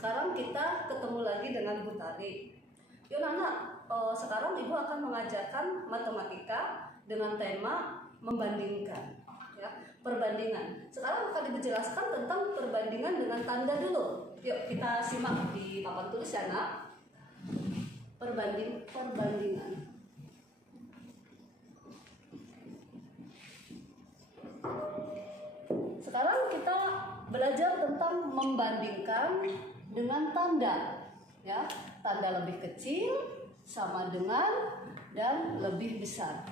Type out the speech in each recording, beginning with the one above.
sekarang kita ketemu lagi dengan Bu Tari. Yuk anak, sekarang Ibu akan mengajarkan matematika dengan tema membandingkan, ya, perbandingan. Sekarang akan dijelaskan tentang perbandingan dengan tanda dulu. Yuk kita simak di papan tulis ya nak. Perbandingan. Sekarang kita belajar tentang membandingkan dengan tanda, ya, tanda lebih kecil, sama dengan, dan lebih besar.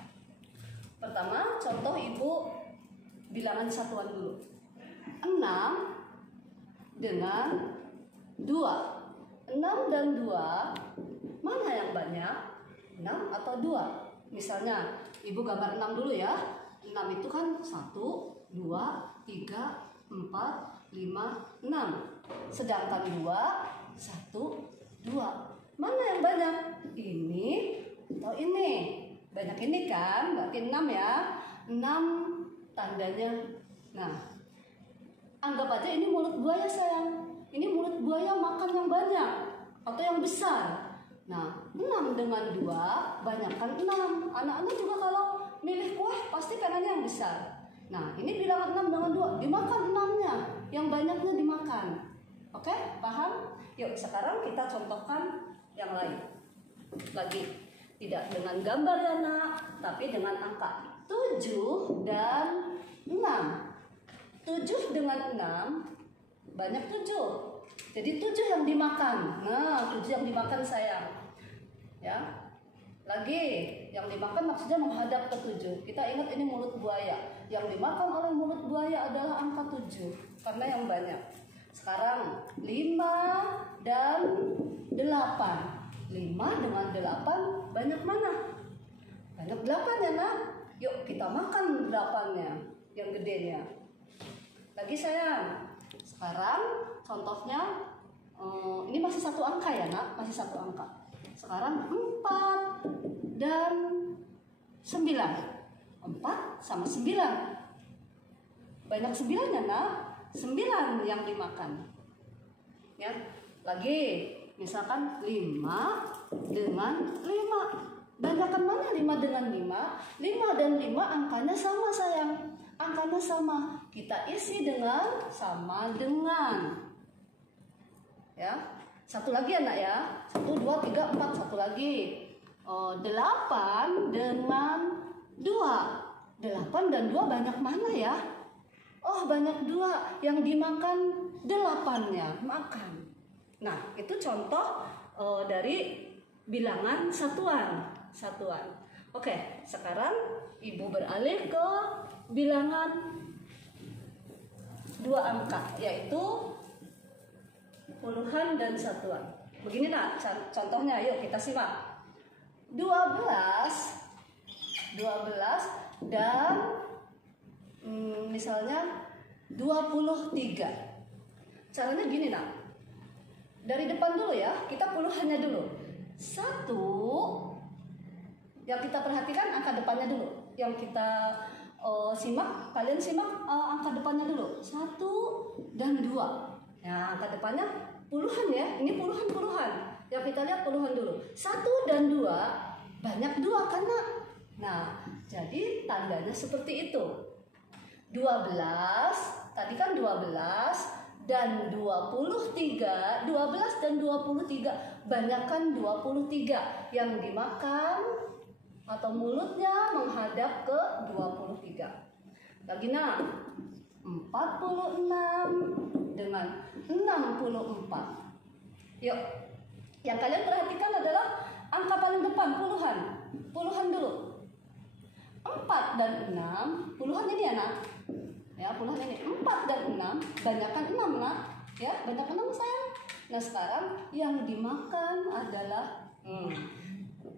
Pertama, contoh Ibu bilangan satuan dulu. 6 dengan 2. 6 dan 2, mana yang banyak? 6 atau 2? Misalnya, Ibu gambar 6 dulu ya. 6 itu kan 1, 2, 3, 4, 5, 6. Sedangkan 2, 1, 2. Mana yang banyak? Ini atau ini? Banyak ini kan? Berarti 6 ya. 6 tandanya. Nah, anggap aja ini mulut buaya sayang. Ini mulut buaya makan yang banyak atau yang besar. Nah, 6 dengan 2, banyakkan 6. Anak-anak juga kalau milih kue pasti pengennya yang besar. Nah, ini bilangan 6 dengan 2, dimakan 6-nya, yang banyaknya dimakan. Oke, paham? Yuk, sekarang kita contohkan yang lain. Lagi, tidak dengan gambar ya nak, tapi dengan angka 7 dan 6. 7 dengan 6, banyak 7. Jadi 7 yang dimakan. Nah, 7 yang dimakan sayang. Ya. Lagi, yang dimakan maksudnya menghadap ke 7. Kita ingat ini mulut buaya. Yang dimakan oleh mulut buaya adalah angka 7 karena yang banyak. Sekarang 5 dan 8. 5 dengan 8 banyak mana? Banyak 8 ya nak. Yuk kita makan 8-nya, yang gedenya. Lagi sayang. Sekarang contohnya ini masih satu angka ya nak, masih satu angka. Sekarang 4 dan 9. 4 sama 9. Banyak 9 ya nak? 9 yang dimakan. Ya. Lagi, misalkan 5 dengan 5. Banyakkan mana 5 dengan 5? 5 dan 5 angkanya sama sayang. Angkanya sama. Kita isi dengan sama dengan. Ya. Satu lagi anak ya. 1, 2, 3, 4. Satu lagi. 8 dengan 2. 8 dan 2 banyak mana ya? Oh, banyak 2. Yang dimakan 8-nya. Makan. Nah, itu contoh dari bilangan satuan. Oke, sekarang Ibu beralih ke bilangan 2 angka, yaitu puluhan dan satuan. Begini nak contohnya, yuk kita simak. 12 dan misalnya 23. Caranya gini nak. Dari depan dulu ya, kita puluhannya dulu. 1, yang kita perhatikan angka depannya dulu. Yang kita simak, kalian simak angka depannya dulu. 1 dan 2. Nah, angka depannya puluhan ya. Ini puluhan. Yang kita lihat puluhan dulu. 1 dan 2, banyak 2 kan nak? Nah, jadi tandanya seperti itu. 12, tadi kan 12 dan 23. 12 dan 23, banyakkan 23. Yang dimakan atau mulutnya menghadap ke 23. Lagi nak, 46 dengan 64. Yuk, yang kalian perhatikan adalah angka paling depan, puluhan. Puluhan dulu. 4 dan 6, puluhan ini ya nak. Ya, puluhan ini. 4 dan 6, banyakkan 6 nak. Ya, banyakkan 6 sayang. Nah, sekarang yang dimakan adalah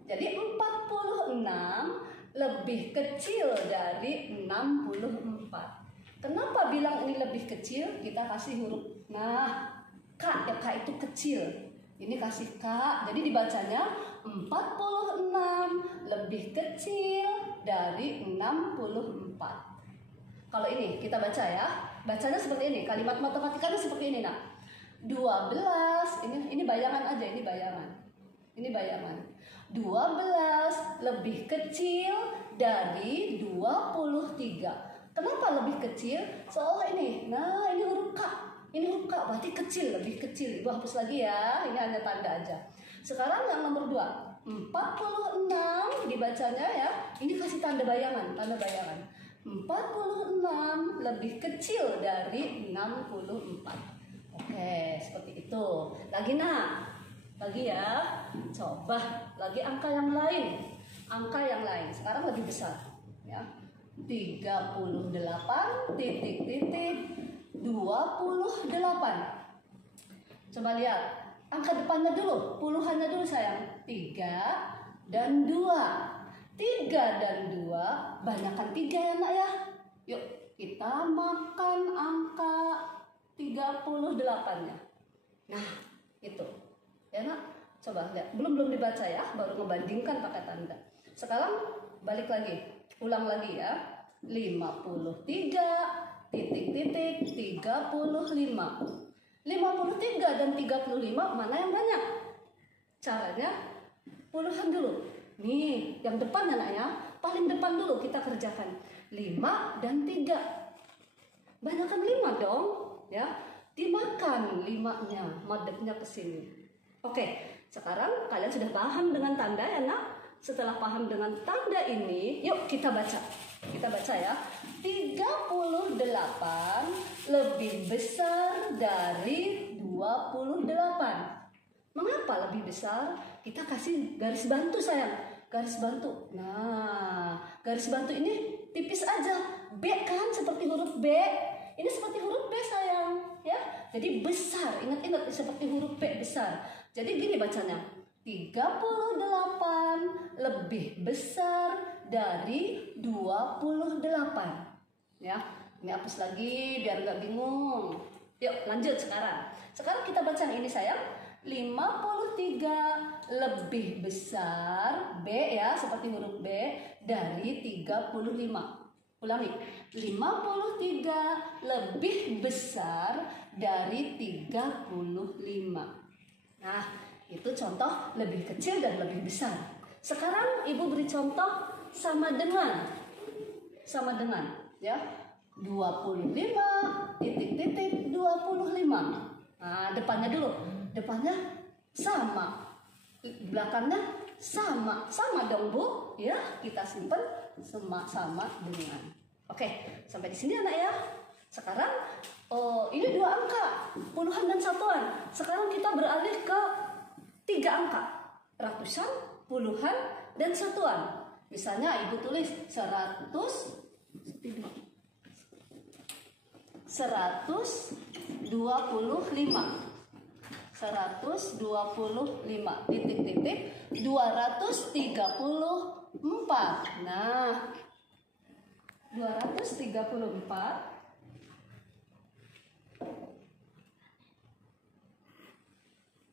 jadi 46 lebih kecil dari 64. Kenapa bilang ini lebih kecil? Kita kasih huruf. Nah, K ya, K itu kecil. Ini kasih K, jadi dibacanya 46 lebih kecil dari 64. Kalau ini kita baca ya, bacanya seperti ini. Kalimat matematikanya seperti ini nak. 12, ini bayangan aja, ini bayangan. Ini bayangan. 12 lebih kecil dari 23. Kenapa lebih kecil? Soalnya ini. Nah, ini huruf K. Ini huruf K berarti kecil, lebih kecil. Ibu hapus lagi ya. Ini hanya tanda aja. Sekarang yang nomor 2. 46 dibacanya ya. Ini kasih tanda bayangan, tanda bayangan. 46 lebih kecil dari 64. Oke, seperti itu. Lagi nak. Lagi ya. Coba lagi angka yang lain. Angka yang lain. Sekarang lebih besar ya. 38 titik 28. Coba lihat angka depannya dulu, puluhannya dulu sayang. 3 dan 2. 3 dan 2, banyakkan 3 ya nak ya. Yuk kita makan angka 38-nya. Nah itu ya nak. Coba lihat, belum dibaca ya, baru ngebandingkan pakai tanda. Sekarang balik lagi, ulang lagi ya. 53 titik 35. 53 dan 35 mana yang banyak? Caranya puluhan dulu. Nih, yang depannya nak ya. Paling depan dulu kita kerjakan. 5 dan 3. Banyakan 5 dong, ya. Dimakan 5-nya, madepnya ke sini. Oke, sekarang kalian sudah paham dengan tanda ya nak? Setelah paham dengan tanda ini, yuk kita baca. Kita baca ya. 38 lebih besar dari 28. Mengapa lebih besar? Kita kasih garis bantu sayang. Garis bantu. Nah, garis bantu ini tipis aja. B kan seperti huruf B. Ini seperti huruf B sayang. Ya, jadi besar. Ingat-ingat seperti huruf B besar. Jadi gini bacanya. 38 lebih besar dari 28. Ya, ini hapus lagi biar nggak bingung. Yuk lanjut sekarang. Sekarang kita baca ini sayang. 53 lebih besar B ya, seperti huruf B dari 35. Ulangi. 53 lebih besar dari 35. Nah, itu contoh lebih kecil dan lebih besar. Sekarang ibu beri contoh sama dengan ya. 25 titik 25. Nah, depannya dulu. Depannya sama. Belakangnya sama. Sama dong, Bu. Ya, kita simpan sama dengan. Oke, sampai di sini anak ya. Sekarang ini 2 angka, puluhan dan satuan. Sekarang kita beralih ke 3 angka. Ratusan, puluhan, dan satuan. Misalnya ibu tulis 125 titik 234. Nah, 234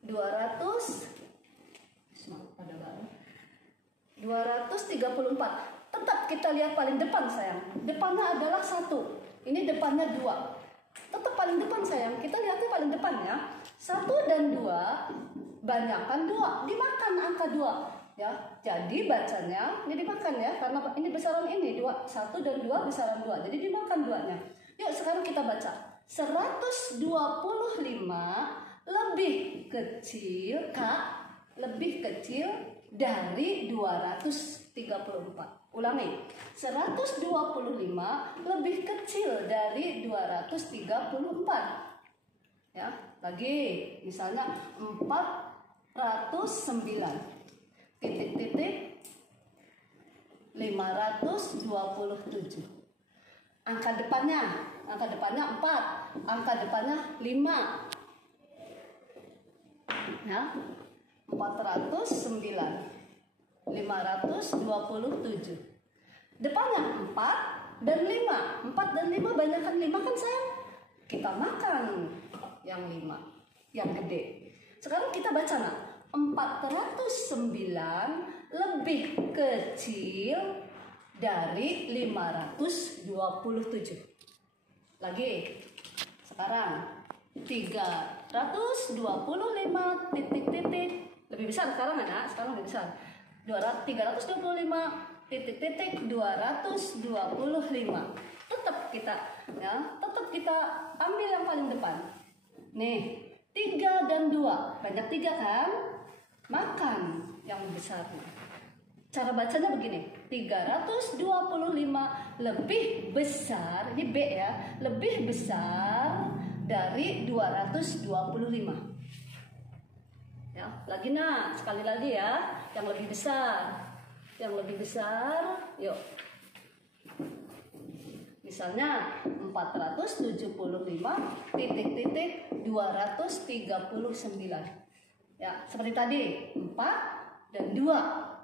234. Tetap kita lihat paling depan sayang. Depannya adalah 1. Ini depannya 2. Tetap paling depan sayang. Kita lihatnya paling depan ya. 1 dan 2, banyakkan 2. Dimakan angka 2. Ya, jadi bacanya ini dimakan ya, karena ini besaran ini 2, 1 dan 2 besaran 2. Jadi dimakan 2-nya. Yuk sekarang kita baca. 125 lebih kecil lebih kecil dari 234. Ulangi. 125 lebih kecil dari 234. Ya, lagi misalnya 409 titik 527. Angka depannya 4, angka depannya 5. Ya, 409 527. Depannya 4 dan 5. 4 dan 5 banyakkan 5 kan sayang? Kita makan yang 5, yang gede. Sekarang kita baca nak. 409 lebih kecil dari 527. Lagi. Sekarang 325 titik-titik. Lebih besar sekarang anak, sekarang lebih besar. 325 titik-titik 225. Tetap kita ambil yang paling depan. Nih, 3 dan 2. Banyak 3 kan? Makan yang besarnya. Cara bacanya begini, 325 lebih besar, ini B ya, lebih besar dari 225. Ya, lagi nak, sekali lagi ya, yang lebih besar. Yang lebih besar, yuk. Misalnya 475 titik-titik 239. Ya, seperti tadi, 4 dan 2.